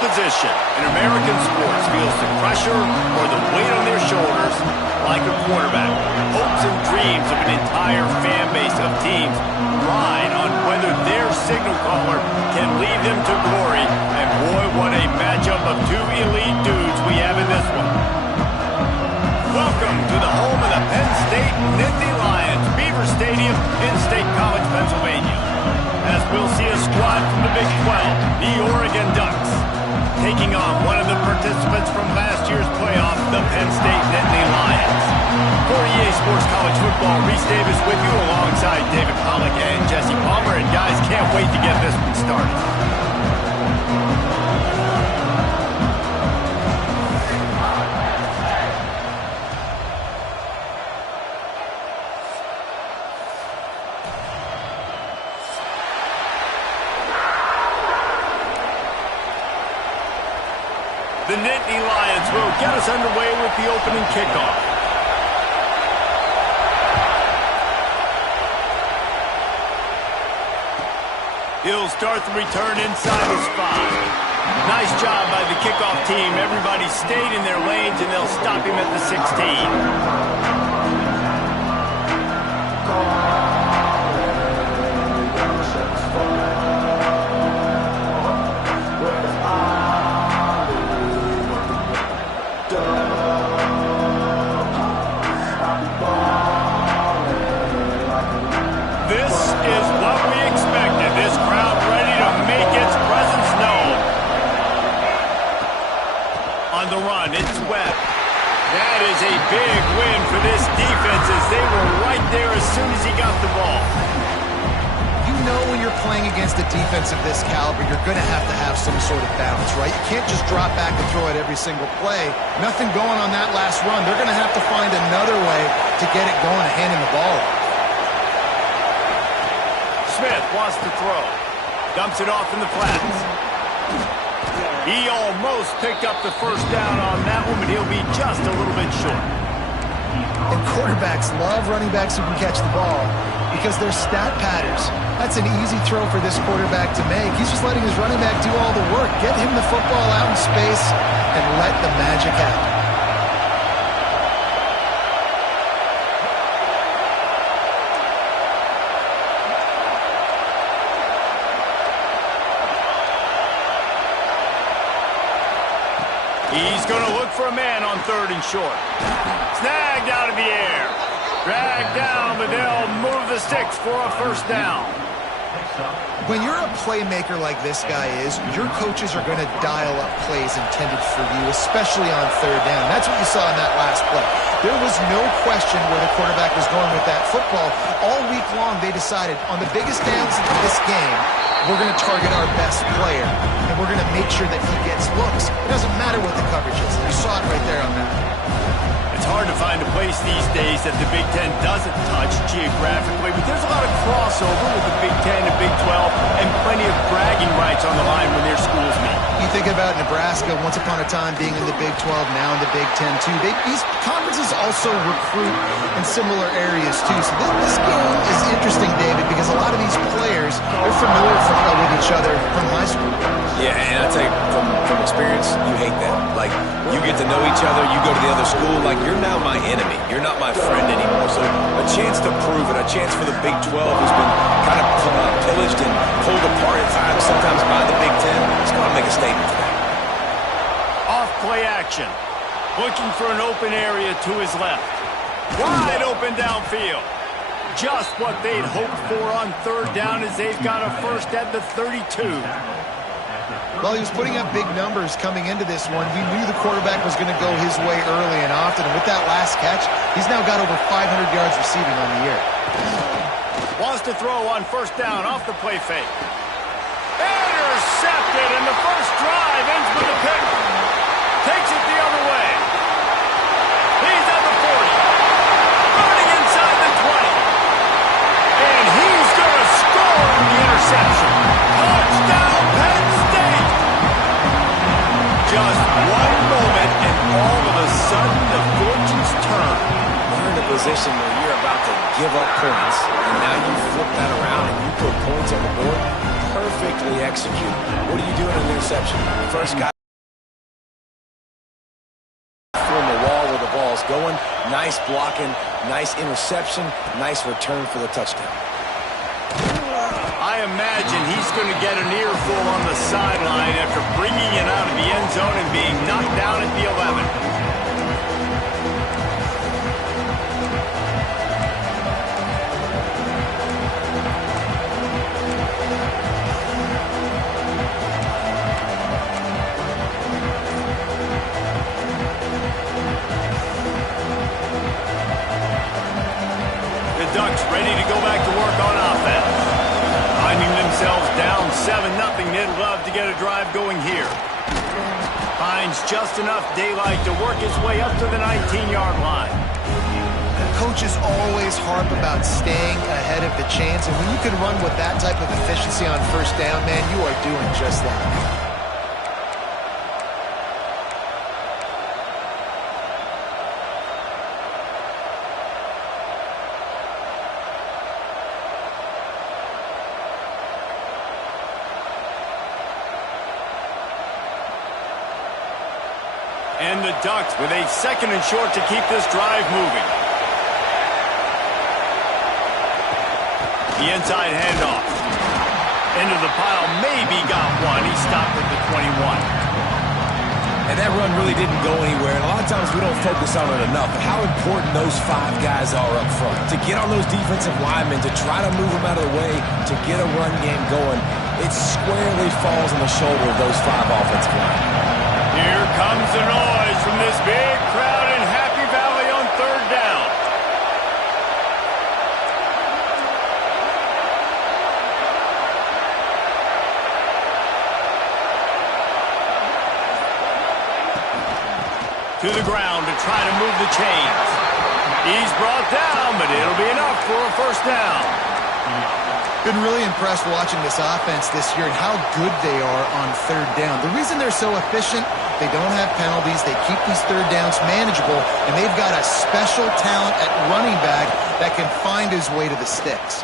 position in American sports feels the pressure or the weight on their shoulders like a quarterback. Hopes and dreams of an entire fan base of teams ride on whether their signal caller can lead them to glory. And boy, what a matchup of two elite dudes we have in this one. Welcome to the home of the Penn State Nittany Lions, Beaver Stadium in State College, Pennsylvania. As we'll see a squad from the Big 12, the Oregon Ducks, taking on one of the participants from last year's playoff, the Penn State Nittany Lions. For EA Sports College Football, Reese Davis with you alongside David Pollack and Jesse Palmer. And guys, can't wait to get this one started. The Nittany Lions will get us underway with the opening kickoff. He'll start the return inside his 5. Nice job by the kickoff team. Everybody stayed in their lanes, and they'll stop him at the 16. The run, it's Webb. That is a big win for this defense as they were right there as soon as he got the ball. You know when you're playing against a defense of this caliber, you're going to have some sort of balance, right? You can't just drop back and throw it every single play. Nothing going on that last run. They're going to have to find another way to get it going and handing the ball off. Smith wants to throw. Dumps it off in the flats. He almost picked up the first down on that one, but he'll be just a little bit short. And quarterbacks love running backs who can catch the ball because they're stat patterns. That's an easy throw for this quarterback to make. He's just letting his running back do all the work. Get him the football out in space and let the magic happen. He's going to look for a man on 3rd and short. Snagged out of the air. Dragged down, but they'll move the sticks for a first down. When you're a playmaker like this guy is, your coaches are going to dial up plays intended for you, especially on 3rd down. That's what you saw in that last play. There was no question where the quarterback was going with that football. All week long, they decided on the biggest downs of this game, we're going to target our best player, and we're going to make sure that he gets looks. It doesn't matter what the coverage is. You saw it right there on that. It's hard to find a place these days that the Big Ten doesn't touch geographically, but there's a lot of crossover with the Big Ten and Big 12 and plenty of bragging rights on the line when their schools meet. You think about Nebraska once upon a time being in the Big 12, now in the Big 10 too. These conferences also recruit in similar areas too. So this game is interesting, David, because a lot of these players, they're familiar with each other from high school. Yeah, and I tell you, from experience, you hate that. Like, you get to know each other, you go to the other school, like, you're now my enemy. You're not my friend anymore. So a chance to prove it, a chance for the Big 12, who's been kind of pillaged and pulled apart at times, sometimes by the Big 10, it's going to make a statement today. Off play action. Looking for an open area to his left. Wide open downfield. Just what they'd hoped for on 3rd down as they've got a first at the 32. Well, he was putting up big numbers coming into this one. We knew the quarterback was going to go his way early and often. And with that last catch, he's now got over 500 yards receiving on the year. Wants to throw on 1st down off the play fake. Intercepted, and the first drive ends with a pick. Takes it the other way. He's at the 40. Running inside the 20. And he's going to score on the interception. Touchdown, Penn State! Just one moment, and all of a sudden, the fortunes turn. You're in a position where you're about to give up points, and now you flip that around and you put points on the board. perfectly executed. What do you do in an interception? First guy from the wall where the ball's going. Nice blocking, nice interception, nice return for the touchdown. I imagine he's going to get an earful on the sideline after bringing it out of the end zone and being knocked down at the 11. Ducks ready to go back to work on offense. Finding themselves down 7-0, they'd love to get a drive going here. Finds just enough daylight to work his way up to the 19-yard line. Coaches always harp about staying ahead of the chains, and when you can run with that type of efficiency on first down, man, you are doing just that. And the Ducks with a 2nd and short to keep this drive moving. The inside handoff. Into the pile, maybe got one. He stopped at the 21. And that run really didn't go anywhere. And a lot of times we don't focus on it enough. But how important those 5 guys are up front. To get on those defensive linemen, to try to move them out of the way, to get a run game going, it squarely falls on the shoulder of those 5 offensive linemen. Here comes the noise from this big crowd in Happy Valley on 3rd down. To the ground to try to move the chains. He's brought down, but it'll be enough for a 1st down. Been really impressed watching this offense this year and how good they are on 3rd down. The reason they're so efficient, they don't have penalties, they keep these 3rd downs manageable, and they've got a special talent at running back that can find his way to the sticks.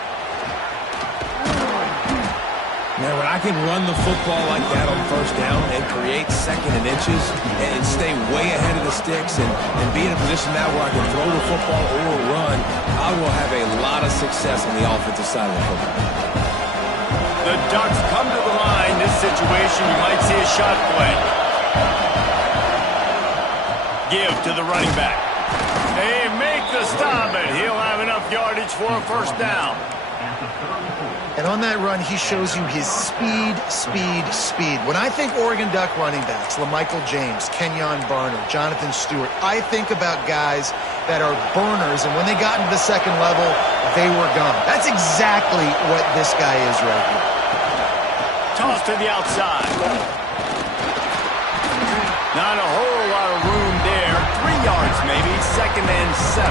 Now, when I can run the football like that on 1st down and create 2nd and inches and stay way ahead of the sticks and be in a position now where I can throw the football or run, I will have a lot of success on the offensive side of the football. The Ducks come to the line. This situation, you might see a shot play. Give to the running back. They make the stop, and he'll have enough yardage for a 1st down. And on that run, he shows you his speed. When I think Oregon Duck running backs, LaMichael James, Kenyon Barner, Jonathan Stewart, I think about guys that are burners, and when they got into the 2nd level, they were gone. That's exactly what this guy is right here. Toss to the outside. Not a whole lot of room there. 3 yards maybe, 2nd and 7.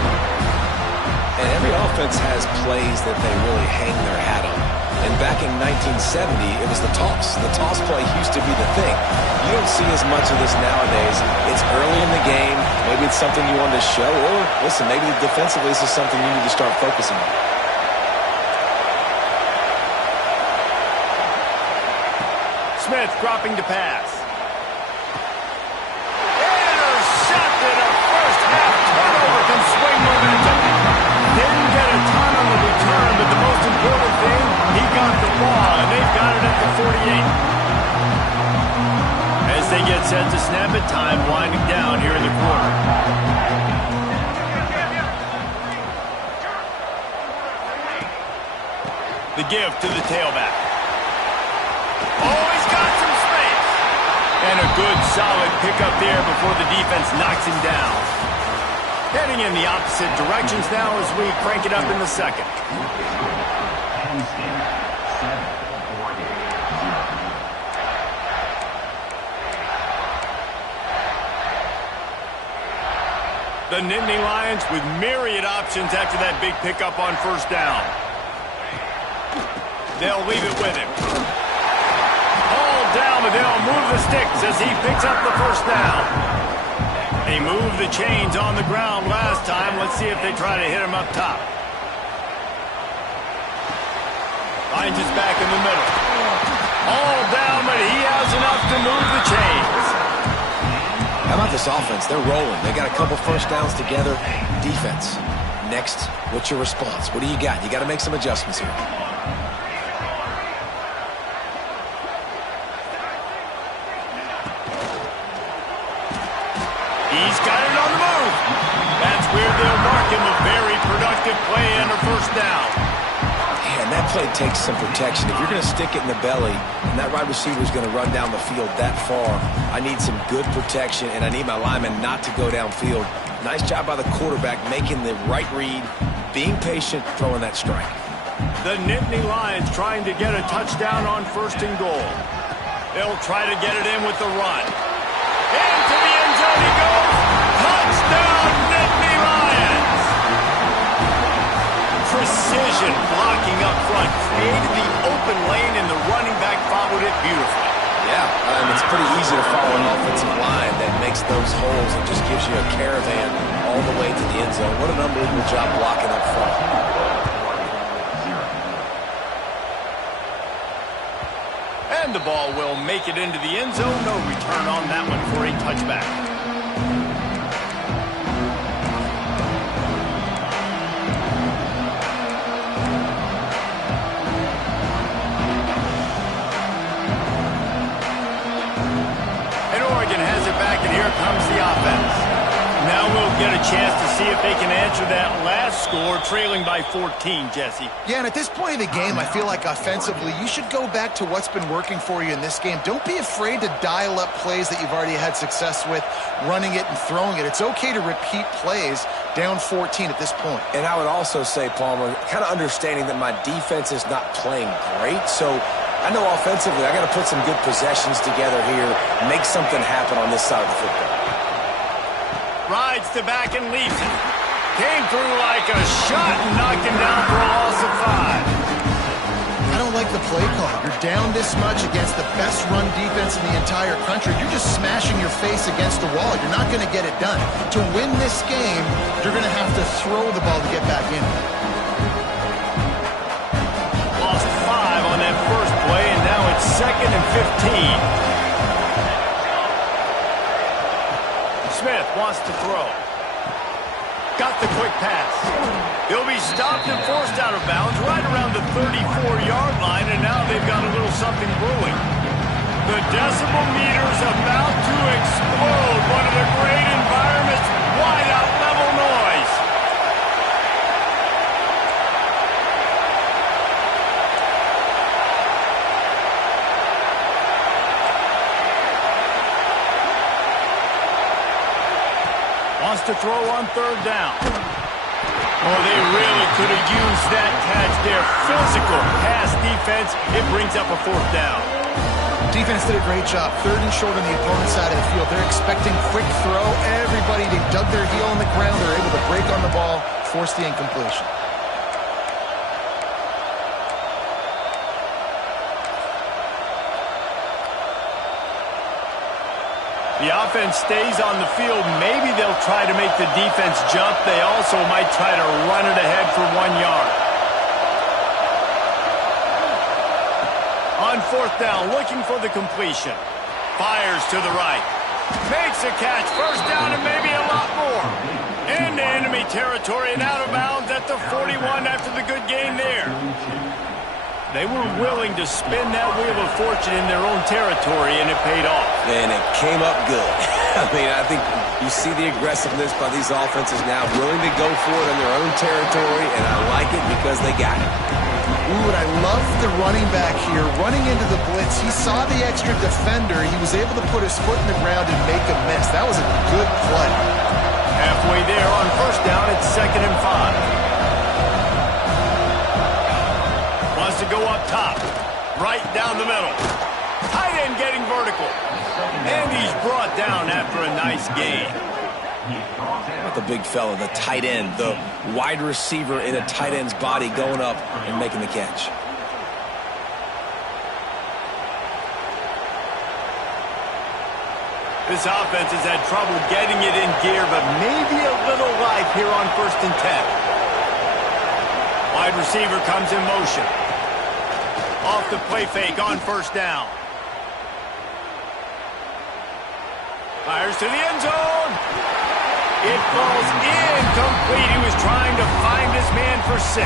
And every offense has plays that they really hang their hat on. And back in 1970, it was the toss. The toss play used to be the thing. You don't see as much of this nowadays. It's early in the game. Maybe it's something you want to show. Or, listen, maybe defensively this is something you need to start focusing on. Smith dropping to pass. Intercepted. A first-half turnover can swing momentum. Didn't get a ton on the return, but the most important thing, he got the ball, and they've got it at the 48. As they get set to snap it, time winding down here in the quarter. The give to the tailback. Oh, he's got some space. And a good, solid pickup there before the defense knocks him down. Heading in the opposite directions now as we crank it up in the 2nd. The Nittany Lions with myriad options after that big pickup on 1st down. They'll leave it with him. All down, but they'll move the sticks as he picks up the 1st down. They moved the chains on the ground last time. Let's see if they try to hit him up top. Finds his back in the middle. All down, but he has enough to move the chains. How about this offense? They're rolling. They got a couple first downs together. Defense. Next, what's your response? What do you got? You got to make some adjustments here. He's got it on the move. That's where they'll mark him a very productive play and a first down. And that play takes some protection. If you're going to stick it in the belly and that wide receiver is going to run down the field that far, I need some good protection, and I need my lineman not to go downfield. Nice job by the quarterback making the right read, being patient, throwing that strike. The Nittany Lions trying to get a touchdown on 1st and goal. They'll try to get it in with the run. Into the end zone he goes. Touchdown, Nittany Lions! Precision blocking up front. Created the open lane, and the running back followed it beautifully. Yeah, it's pretty easy to follow an offensive line that makes those holes and just gives you a caravan all the way to the end zone. What an unbelievable job blocking up front. And the ball will make it into the end zone. No return on that one for a touchback. And here comes the offense. Now we'll get a chance to see if they can answer that last score, trailing by 14, Jesse. Yeah, and at this point of the game, I feel like offensively, you should go back to what's been working for you in this game. Don't be afraid to dial up plays that you've already had success with, running it and throwing it. It's okay to repeat plays down 14 at this point. And I would also say, Palmer, kind of understanding that my defense is not playing great, so I know offensively I got to put some good possessions together here, make something happen on this side of the football. Rides to back and leaves it. Came through like a shot and knocked him down for a loss of 5. I don't like the play call. You're down this much against the best run defense in the entire country. You're just smashing your face against the wall. You're not going to get it done. To win this game, you're going to have to throw the ball to get back in. Lost 5 on that first play, and now it's 2nd and 15. Smith wants to throw. Got the quick pass. He'll be stopped and forced out of bounds right around the 34-yard line, and now they've got a little something brewing. The decibel meter's about to explode. One of the great environments, wide out level noise. Wants to throw on 3rd down. Oh, they really could have used that catch there. Physical pass defense. It brings up a 4th down. Defense did a great job. 3rd and short on the opponent's side of the field. They're expecting quick throw. Everybody, they dug their heel on the ground. They're able to break on the ball, force the incompletion. The offense stays on the field. Maybe they'll try to make the defense jump. They also might try to run it ahead for 1 yard. On 4th down, looking for the completion. Fires to the right. Makes a catch. 1st down and maybe a lot more. Into enemy territory and out of bounds at the 41 after the good gain there. They were willing to spin that wheel of fortune in their own territory, and it paid off. And it came up good. I mean, I think you see the aggressiveness by these offenses now, willing to go for it in their own territory, and I like it because they got it. Ooh, and I love the running back here. Running into the blitz, he saw the extra defender. He was able to put his foot in the ground and make a miss. That was a good play. Halfway there on 1st down, it's 2nd and 5. To go up top, right down the middle. Tight end getting vertical. And he's brought down after a nice gain. The big fella, the tight end, the wide receiver in a tight end's body going up and making the catch. This offense has had trouble getting it in gear, but maybe a little life here on 1st and 10. Wide receiver comes in motion. Off the play fake on first down. Fires to the end zone. It falls incomplete. He was trying to find his man for 6.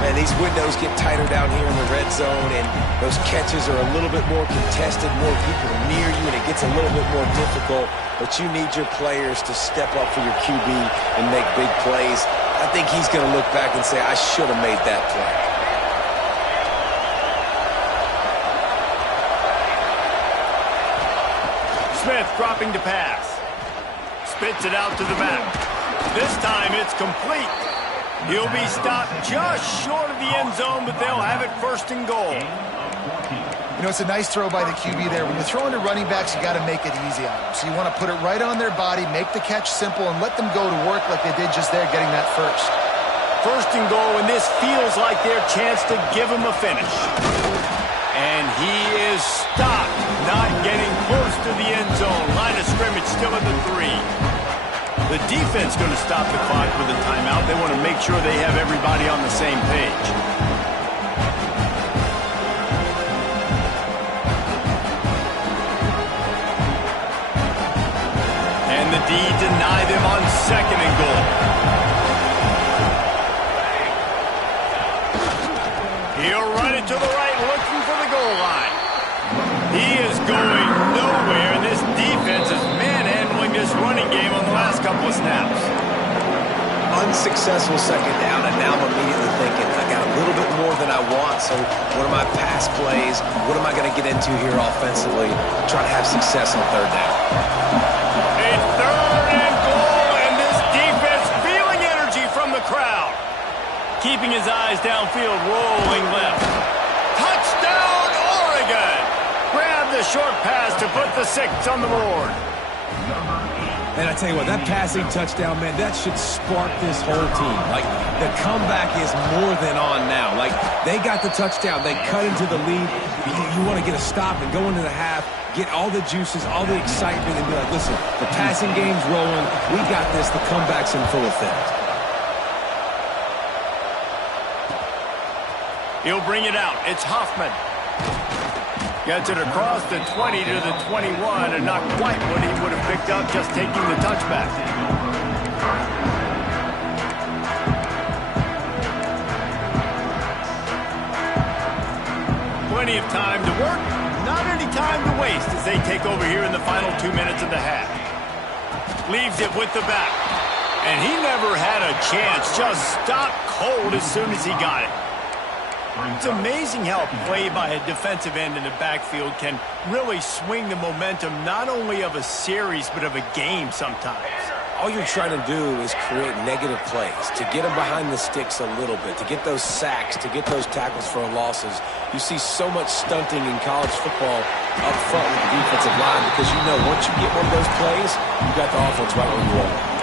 Man, these windows get tighter down here in the red zone, and those catches are a little bit more contested, more people near you, and it gets a little bit more difficult. But you need your players to step up for your QB and make big plays. I think he's going to look back and say, I should have made that play. Smith dropping to pass. Spits it out to the back. This time it's complete. He'll be stopped just short of the end zone, but they'll have it first and goal. You know, it's a nice throw by the QB there. When you're throwing to running backs, you got to make it easy on them. So you want to put it right on their body, make the catch simple, and let them go to work like they did just there, getting that first. First and goal, and this feels like their chance to give him a finish. And he is stopped, not getting close to the end zone. Line of scrimmage still at the 3. The defense going to stop the clock with a timeout. They want to make sure they have everybody on the same page. And the D deny them on second and goal. He'll run it to the right, looking for the goal line. He is going nowhere. This defense is manhandling this running game on the last couple of snaps. Unsuccessful second down, and now I'm immediately thinking, I got a little bit more than I want, so what are my pass plays? What am I going to get into here offensively? Try to have success on third down. A third and goal, and this defense feeling energy from the crowd. Keeping his eyes downfield, rolling left. Touchdown, Oregon! Grab the short pass to put the 6 on the board. And I tell you what, that passing touchdown, man, that should spark this whole team. Like, the comeback is more than on now. Like, they got the touchdown. They cut into the lead. You want to get a stop and go into the half, get all the juices, all the excitement, and be like, listen, the passing game's rolling. We got this. The comeback's in full effect. He'll bring it out. It's Hoffman. Gets it across the 20 to the 21, and not quite what he would have picked up just taking the touchback. Plenty of time to work, not any time to waste as they take over here in the final 2 minutes of the half. Leaves it with the back, and he never had a chance, just stopped cold as soon as he got it. It's amazing how a play by a defensive end in the backfield can really swing the momentum not only of a series but of a game sometimes. All you're trying to do is create negative plays, to get them behind the sticks a little bit, to get those sacks, to get those tackles for losses. You see so much stunting in college football up front with the defensive line because you know once you get one of those plays, you got the offense right where you are.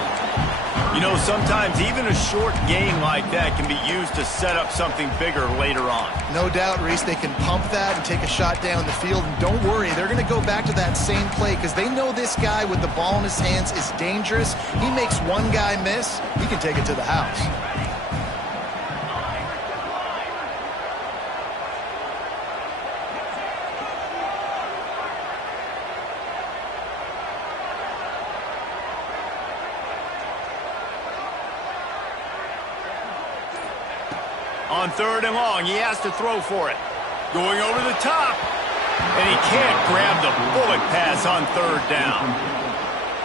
You know, sometimes even a short gain like that can be used to set up something bigger later on. No doubt, Reese, they can pump that and take a shot down the field. And don't worry, they're going to go back to that same play because they know this guy with the ball in his hands is dangerous. He makes one guy miss, he can take it to the house. On third and long, he has to throw for it. Going over the top, and he can't grab the bullet pass on third down.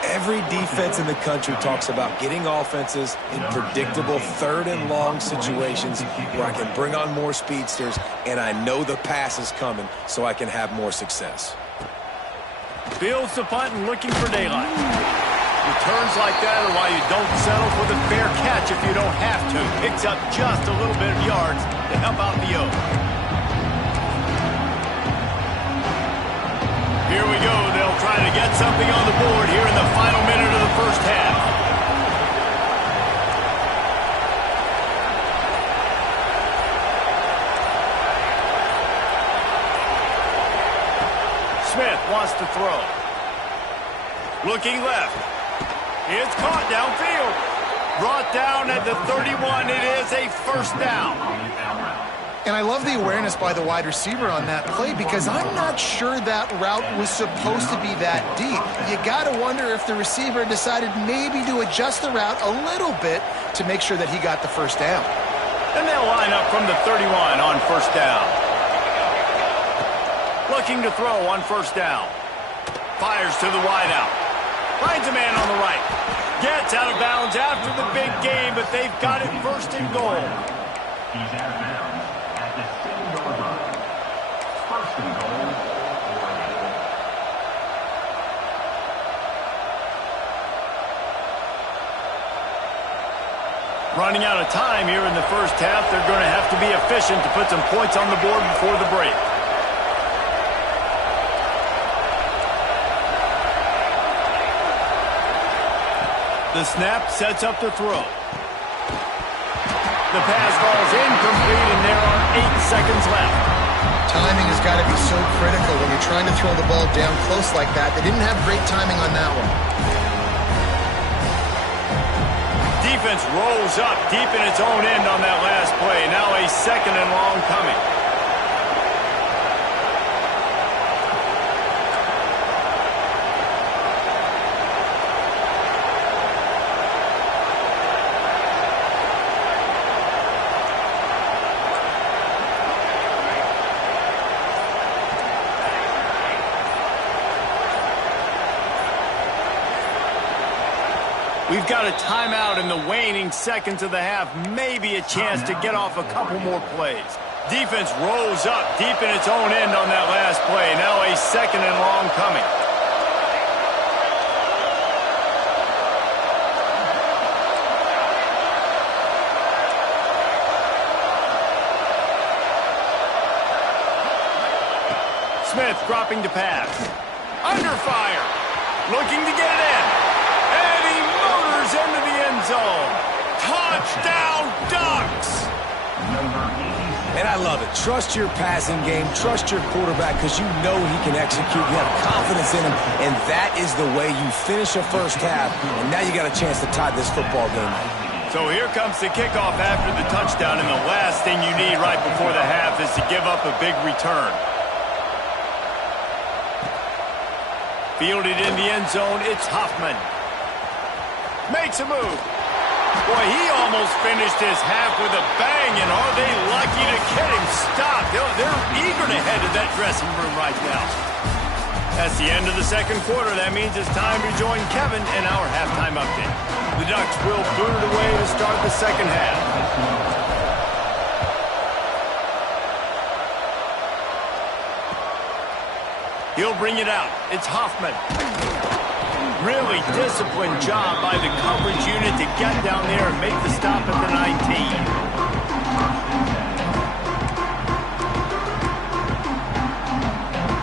Every defense in the country talks about getting offenses in predictable third and long situations where I can bring on more speedsters and I know the pass is coming so I can have more success. Fields the punt and looking for daylight. Returns like that are why you don't settle for the fair catch if you don't have to. Picks up just a little bit of yards to help out the O. Here we go. They'll try to get something on the board here in the final minute of the first half. Smith wants to throw. Looking left. It's caught downfield. Brought down at the 31. It is a first down. And I love the awareness by the wide receiver on that play because I'm not sure that route was supposed to be that deep. You got to wonder if the receiver decided maybe to adjust the route a little bit to make sure that he got the first down. And they'll line up from the 31 on first down. Looking to throw on first down. Fires to the wideout. Finds a man on the right. Gets out of bounds after the big game, but they've got it first and goal. He's out of bounds at the 7-yard line. First and goal. Running out of time here in the first half, they're going to have to be efficient to put some points on the board before the break. The snap sets up the throw. The pass falls incomplete, and there are 8 seconds left. Timing has got to be so critical when you're trying to throw the ball down close like that. They didn't have great timing on that one. Defense rolls up deep in its own end on that last play. Now a second and long coming. We've got a timeout in the waning seconds of the half. Maybe a chance to get off a couple more plays. Defense rolls up deep in its own end on that last play. Now a second and long coming. Smith dropping to pass. Under fire. Looking to get it in. And he motors into the end zone. Touchdown, Ducks! And I love it. Trust your passing game. Trust your quarterback because you know he can execute. You have confidence in him, and that is the way you finish a first half. And now you got a chance to tie this football game. So here comes the kickoff after the touchdown, and the last thing you need right before the half is to give up a big return. Fielded in the end zone, it's Hoffman. Makes a move. Boy, he almost finished his half with a bang, and are they lucky to get him stopped? They're eager to head to that dressing room right now. That's the end of the second quarter. That means it's time to join Kevin in our halftime update. The Ducks will boot it away to start the second half. He'll bring it out. It's Hoffman. Really disciplined job by the coverage unit to get down there and make the stop at the 19.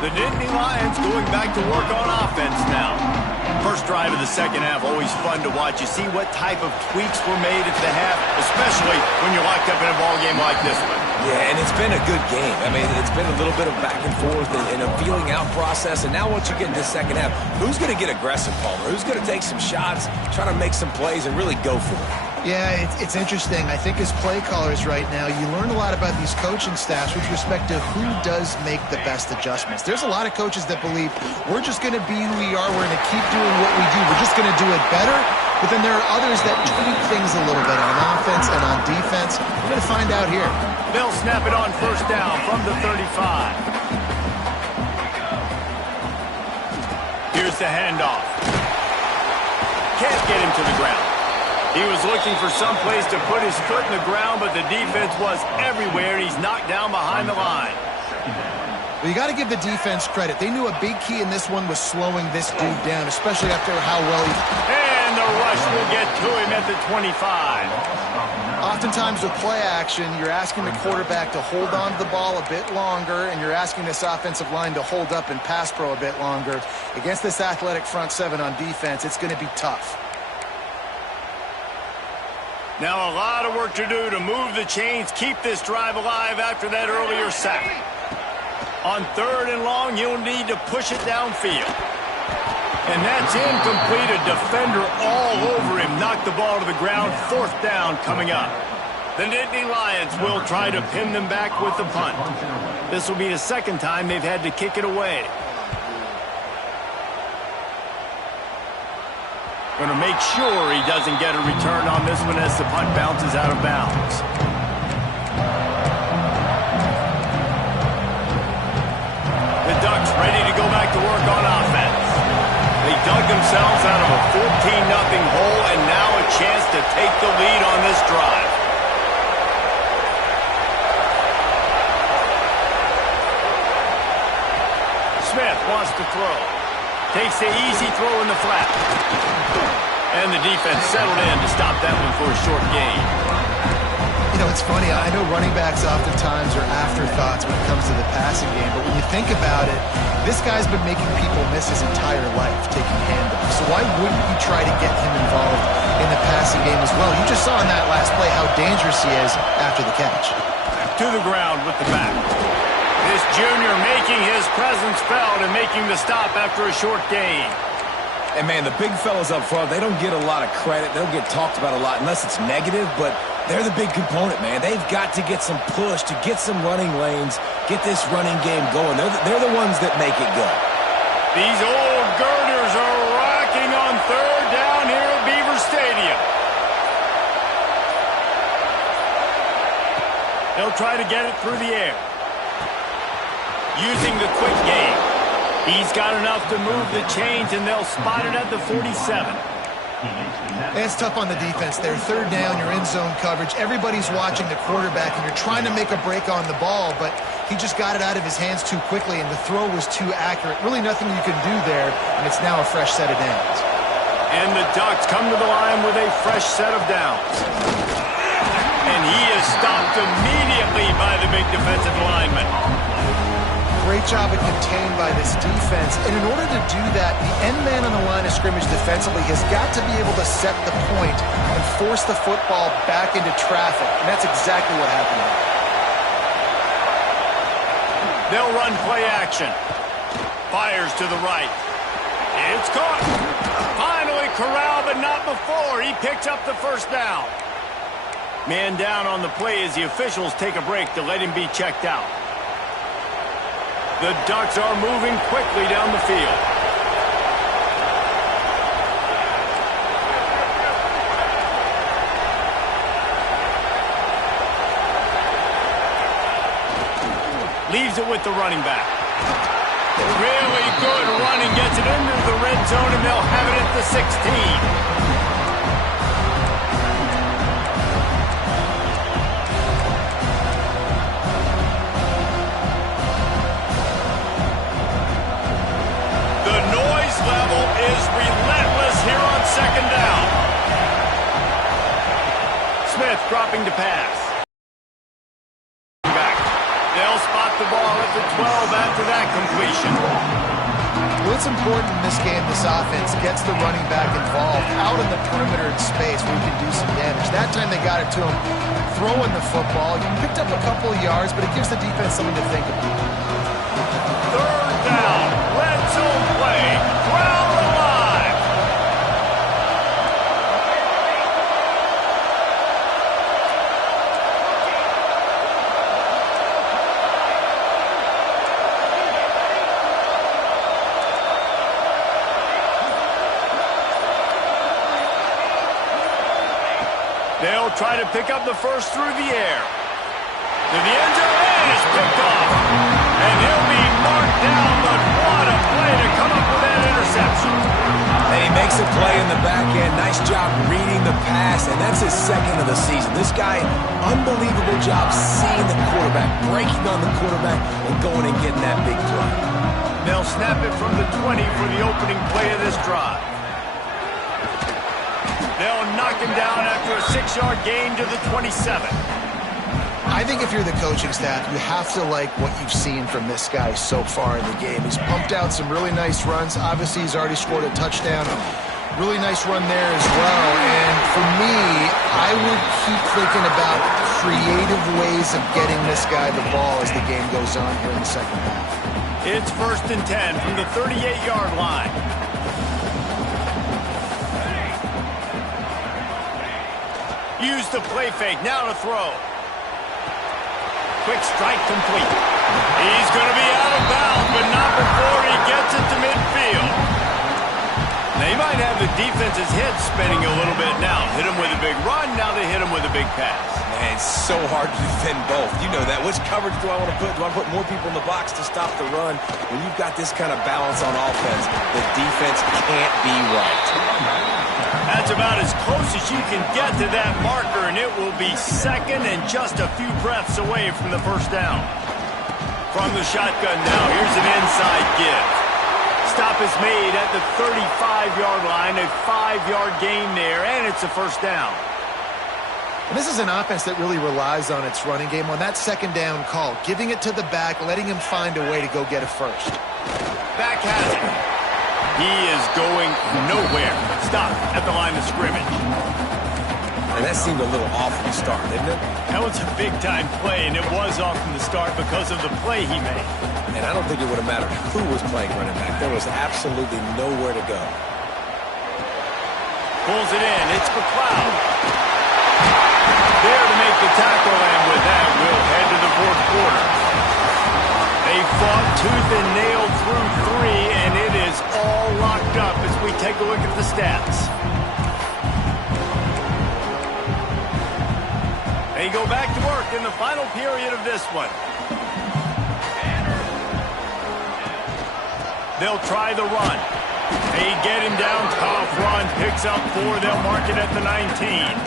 The Nittany Lions going back to work on offense now. First drive of the second half, always fun to watch. You see what type of tweaks were made at the half, especially when you're locked up in a ball game like this one. Yeah, and it's been a good game. I mean, it's been a little bit of back and forth and a feeling out process. And now once you get in this second half, who's going to get aggressive, Palmer? Who's going to take some shots, try to make some plays, and really go for it? Yeah, it's interesting. I think as play callers right now, you learn a lot about these coaching staffs with respect to who does make the best adjustments. There's a lot of coaches that believe we're just going to be who we are. We're going to keep doing what we do. We're just going to do it better. But then there are others that tweak things a little bit on offense and on defense. We're going to find out here. They'll snap it on first down from the 35. Here's the handoff. Can't get him to the ground. He was looking for some place to put his foot in the ground, but the defense was everywhere, and he's knocked down behind the line. Well, you got to give the defense credit. They knew a big key in this one was slowing this dude down, especially after how well he... And the rush will get to him at the 25. Oftentimes with play action, you're asking the quarterback to hold on to the ball a bit longer, and you're asking this offensive line to hold up in pass pro a bit longer. Against this athletic front seven on defense, it's going to be tough. Now a lot of work to do to move the chains, keep this drive alive after that earlier sack. On third and long, you'll need to push it downfield. And that's incomplete. A defender all over him. Knocked the ball to the ground. Fourth down coming up. The Nittany Lions will try to pin them back with the punt. This will be the second time they've had to kick it away. Going to make sure he doesn't get a return on this one as the punt bounces out of bounds. The Ducks ready to go back to work on offense. They dug themselves out of a 14-0 hole, and now a chance to take the lead on this drive. Smith wants to throw. Takes the easy throw in the flat. And the defense settled in to stop that one for a short gain. You know, it's funny. I know running backs oftentimes are afterthoughts when it comes to the passing game, but when you think about it, this guy's been making people miss his entire life taking handoffs. So why wouldn't you try to get him involved in the passing game as well? You just saw in that last play how dangerous he is after the catch. To the ground with the back. This junior making his presence felt and making the stop after a short gain. And, man, the big fellas up front, they don't get a lot of credit. They don't get talked about a lot unless it's negative, but they're the big component, man. They've got to get some push to get some running lanes, get this running game going. They're the ones that make it go. These old girders are rocking on third down here at Beaver Stadium. They'll try to get it through the air. Using the quick game. He's got enough to move the chains, and they'll spot it at the 47. It's tough on the defense there. Third down, you're in zone coverage. Everybody's watching the quarterback, and you're trying to make a break on the ball, but he just got it out of his hands too quickly, and the throw was too accurate. Really nothing you can do there, and it's now a fresh set of downs. And the Ducks come to the line with a fresh set of downs. And he is stopped immediately by the big defensive lineman. Great job at contained by this defense. And in order to do that, the end man on the line of scrimmage defensively has got to be able to set the point and force the football back into traffic. And that's exactly what happened here. They'll run play action. Fires to the right. It's caught. Finally corralled, but not before. He picks up the first down. Man down on the play as the officials take a break to let him be checked out. The Ducks are moving quickly down the field. Leaves it with the running back. Really good running, gets it into the red zone, and they'll have it at the 16. Level is relentless here on second down. Smith dropping to pass. Back. They'll spot the ball at the 12 after that completion. What's important in this game, this offense gets the running back involved out in the perimeter in space where he can do some damage. That time they got it to him throwing the football. He picked up a couple of yards, but it gives the defense something to think about. Third down. Red zone play. Crowd alive. They'll try to pick up the first through the air. To the end zone, and it's picked off. And he'll be marked down, but what a play to come up with that interception. And he makes a play in the back end. Nice job reading the pass, and that's his second of the season. This guy, unbelievable job seeing the quarterback, breaking on the quarterback, and going and getting that big play. They'll snap it from the 20 for the opening play of this drive. They'll knock him down after a 6-yard gain to the 27. I think if you're the coaching staff, you have to like what you've seen from this guy so far in the game. He's pumped out some really nice runs. Obviously, he's already scored a touchdown. Really nice run there as well. And for me, I would keep thinking about creative ways of getting this guy the ball as the game goes on here in the second half. It's 1st and 10 from the 38-yard line. Use the play fake. Now to throw. Quick strike complete. He's going to be out of bounds, but not before he gets it to midfield. They might have the defense's head spinning a little bit now. Hit him with a big run. Now they hit him with a big pass. Man, it's so hard to defend both. You know that. Which coverage do I want to put? Do I put more people in the box to stop the run? When you've got this kind of balance on offense, the defense can't be right. That's about as close as you can get to that marker, and it will be second and just a few breaths away from the first down. From the shotgun now, here's an inside give. Stop is made at the 35-yard line, a 5-yard gain there, and it's a first down. And this is an offense that really relies on its running game on that second down call, giving it to the back, letting him find a way to go get a first. Back has it. He is going nowhere. Stop at the line of scrimmage. And that seemed a little off from the start, didn't it? That was a big-time play, and it was off from the start because of the play he made. And I don't think it would have mattered who was playing running back. There was absolutely nowhere to go. Pulls it in. It's McLeod. There to make the tackle, and with that, we'll head to the fourth quarter. They fought tooth and nail through 3, and it is all locked up as we take a look at the stats. They go back to work in the final period of this one. They'll try the run. They get him down, tough run, picks up 4. They'll mark it at the 19.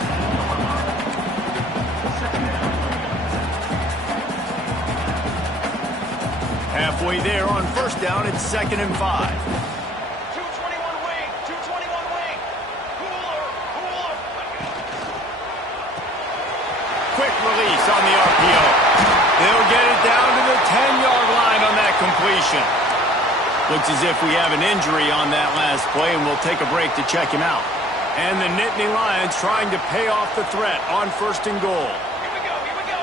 Halfway there on first down, it's 2nd and 5. 221 wing, 221 wing. Cooler. Quick release on the RPO. They'll get it down to the 10-yard line on that completion. Looks as if we have an injury on that last play, and we'll take a break to check him out. And the Nittany Lions trying to pay off the threat on 1st and goal. Here we go.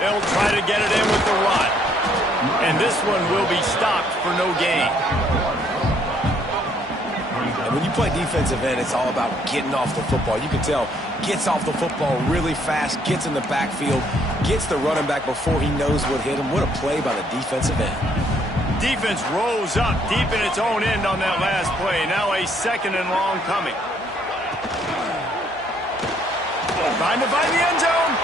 They'll try to get it in with the run. And this one will be stopped for no gain. And when you play defensive end, it's all about getting off the football. You can tell, gets off the football really fast, gets in the backfield, gets the running back before he knows what hit him. What a play by the defensive end. Defense rose up deep in its own end on that last play. Now a 2nd and long coming. Trying to find the end zone.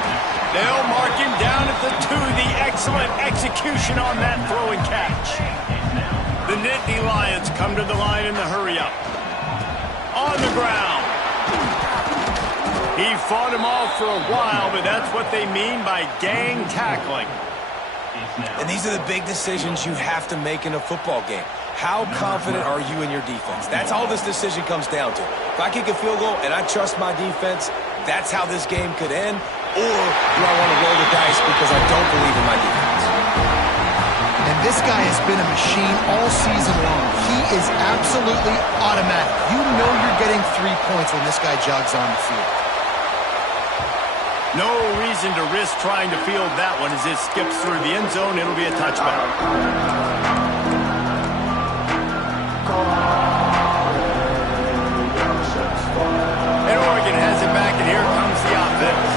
They'll mark him down at the 2. The excellent execution on that throw and catch. The Nittany Lions come to the line in the hurry-up. On the ground. He fought him off for a while, but that's what they mean by gang tackling. And these are the big decisions you have to make in a football game. How confident are you in your defense? That's all this decision comes down to. If I kick a field goal and I trust my defense, that's how this game could end. Or do I want to roll the dice because I don't believe in my defense? And this guy has been a machine all season long. He is absolutely automatic. You know you're getting 3 points when this guy jogs on the field. No reason to risk trying to field that one as it skips through the end zone. It'll be a touchback. And Oregon has it back, and here comes the offense.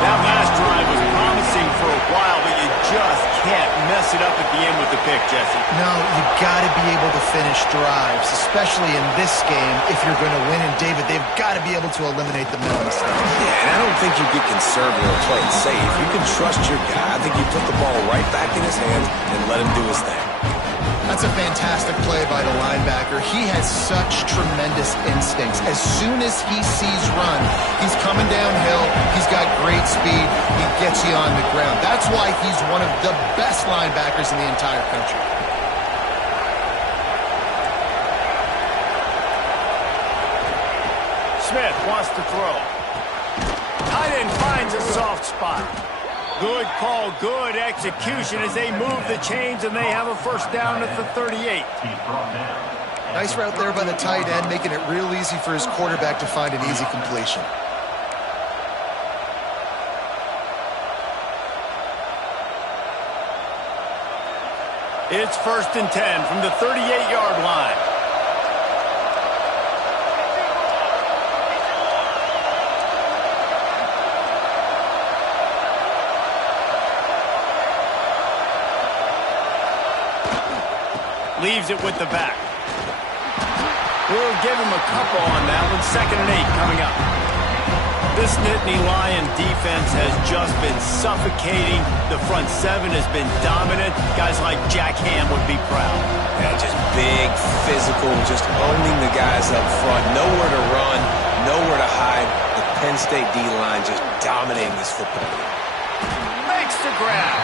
That last drive was promising for a while, but you just can't mess it up at the end with the pick, Jesse. No, you've got to be able to finish drives, especially in this game if you're going to win. And, David, they've got to be able to eliminate the middle mistakes. Yeah, and I don't think you get conservative or play it safe. You can trust your guy. I think you put the ball right back in his hands and let him do his thing. That's a fantastic play by the linebacker. He has such tremendous instincts. As soon as he sees run, he's coming downhill. He's got great speed. He gets you on the ground. That's why he's one of the best linebackers in the entire country. Smith wants to throw. Tight end finds a soft spot. Good call, good execution as they move the chains, and they have a first down at the 38. Nice route there by the tight end, making it real easy for his quarterback to find an easy completion. It's 1st and 10 from the 38-yard line. Leaves it with the back. We'll give him a couple on that one. 2nd and 8 coming up. This Nittany Lion defense has just been suffocating. The front 7 has been dominant. Guys like Jack Ham would be proud. Yeah, just big, physical, just owning the guys up front. Nowhere to run, nowhere to hide. The Penn State D-line just dominating this football game. Makes the grab.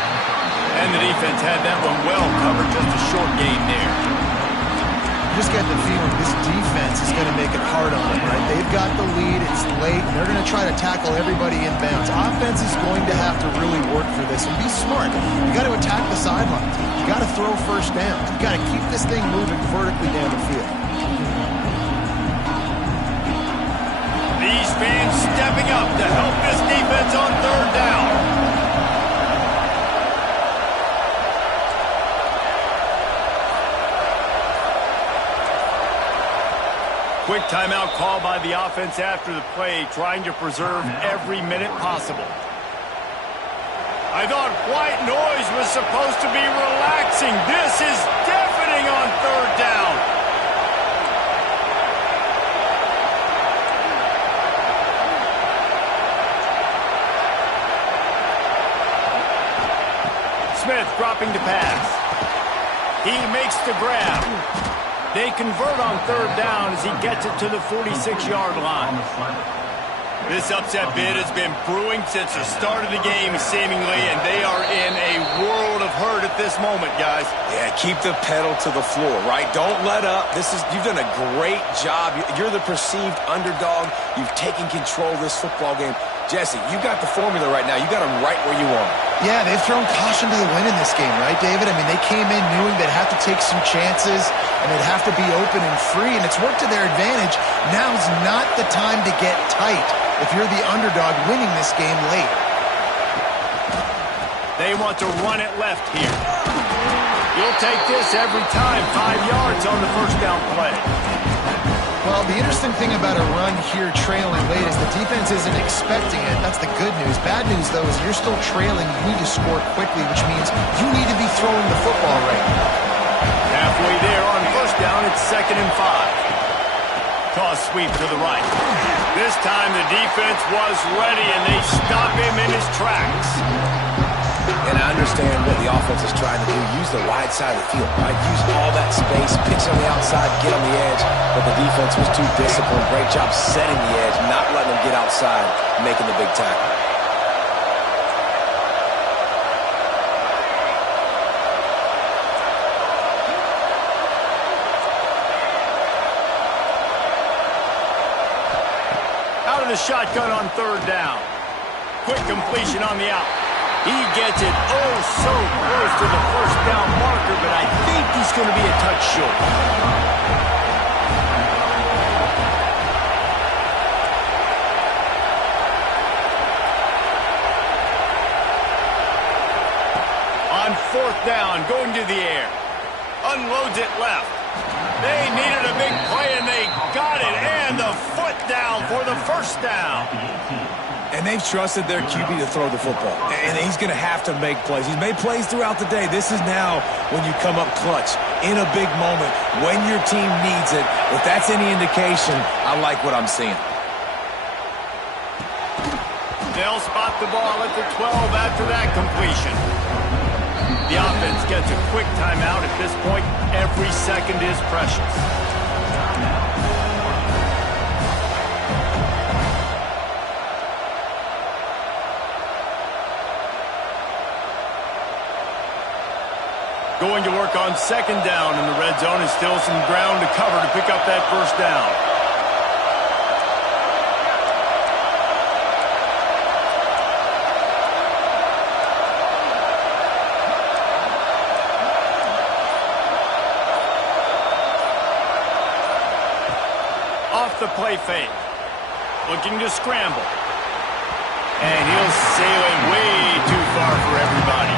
And the defense had that one well covered. Just a short gain there. Just get the feeling this defense is going to make it hard on them, right? They've got the lead, it's late, and they're going to try to tackle everybody in bounds. Offense is going to have to really work for this and be smart. You got to attack the sidelines. You got to throw first downs. You got to keep this thing moving vertically down the field. These fans stepping up to help this defense on 3rd down. Quick timeout call by the offense after the play, trying to preserve every minute possible. I thought white noise was supposed to be relaxing. This is deafening on 3rd down. Smith dropping to pass. He makes the grab. They convert on 3rd down as he gets it to the 46-yard line. This upset bid has been brewing since the start of the game, seemingly, and they are in a world of hurt at this moment, guys. Yeah, keep the pedal to the floor, right? Don't let up. You've done a great job. You're the perceived underdog. You've taken control of this football game. Jesse, you got the formula right now. You got them right where you want. Yeah, they've thrown caution to the wind in this game, right, David? I mean, they came in knowing they'd have to take some chances and they'd have to be open and free, and it's worked to their advantage. Now's not the time to get tight if you're the underdog winning this game late. They want to run it left here. You'll take this every time. 5 yards on the 1st down play. Well, the interesting thing about a run here trailing late is the defense isn't expecting it. That's the good news. Bad news, though, is you're still trailing. You need to score quickly, which means you need to be throwing the football right now. Halfway there on 1st down, it's 2nd and 5. Toss sweep to the right. This time the defense was ready, and they stop him in his tracks. And I understand what the offense is trying to do. Use the wide side of the field, right? Use all that space, pitch on the outside, get on the edge. But the defense was too disciplined. Great job setting the edge, not letting them get outside, making the big tackle. Out of the shotgun on 3rd down. Quick completion on the out. He gets it oh so close to the 1st down marker, but I think he's going to be a touch short. On 4th down, going to the air. Unloads it left. They needed a big play, and they got it. And the foot down for the 1st down. And they've trusted their QB to throw the football. And he's going to have to make plays. He's made plays throughout the day. This is now when you come up clutch in a big moment when your team needs it. If that's any indication, I like what I'm seeing. They'll spot the ball at the 12 after that completion. The offense gets a quick timeout at this point. Every second is precious. Going to work on 2nd down in the red zone, and still some ground to cover to pick up that 1st down. Off the play fake. Looking to scramble. And he'll sail it way too far for everybody.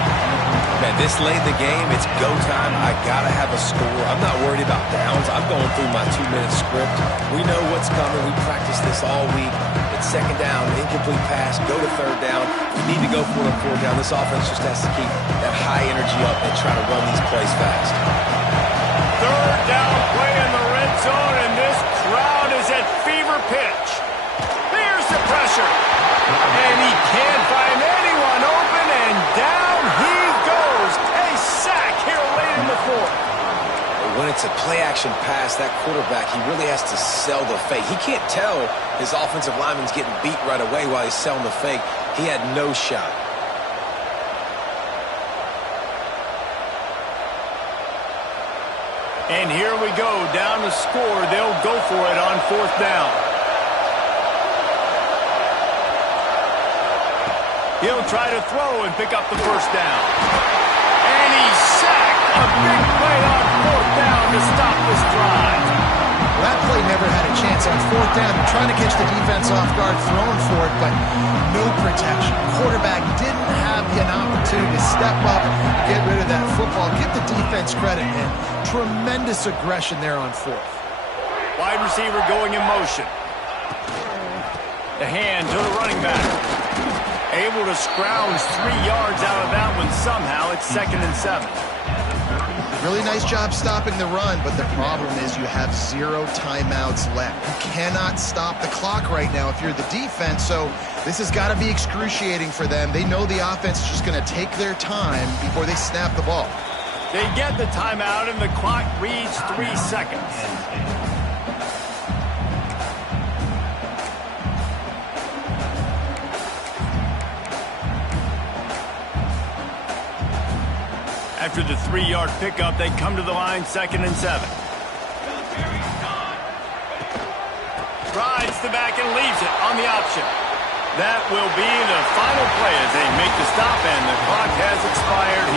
Man, this late in the game, it's go time. I got to have a score. I'm not worried about downs. I'm going through my 2-minute script. We know what's coming. We practiced this all week. It's 2nd down, incomplete pass, go to 3rd down. We need to go for it on 4th down. This offense just has to keep that high energy up and try to run these plays fast. Third down play in the red zone, and this crowd is at fever pitch. There's the pressure. And he can't find anyone open, and down he goes. A sack here late in the fourth. When it's a play-action pass, that quarterback, he really has to sell the fake. He can't tell his offensive lineman's getting beat right away while he's selling the fake. He had no shot. And here we go, down to score. They'll go for it on fourth down. He'll try to throw and pick up the first down. And he's sacked. A big play on fourth down to stop this drive. Well, that play never had a chance on fourth down. They're trying to catch the defense off guard, throwing for it, but no protection. Quarterback didn't have an opportunity to step up, get rid of that football. Give the defense credit, man. Tremendous aggression there on fourth. Wide receiver going in motion. The hand to the running back. Able to scrounge 3 yards out of that one somehow. It's 2nd and 7. Really nice job stopping the run, but the problem is you have 0 timeouts left. You cannot stop the clock right now if you're the defense, so this has got to be excruciating for them. They know the offense is just going to take their time before they snap the ball. They get the timeout, and the clock reads 3 seconds. After the 3-yard pickup, they come to the line, 2nd and 7. Rides the back and leaves it on the option. That will be the final play as they make the stop, and the clock has expired.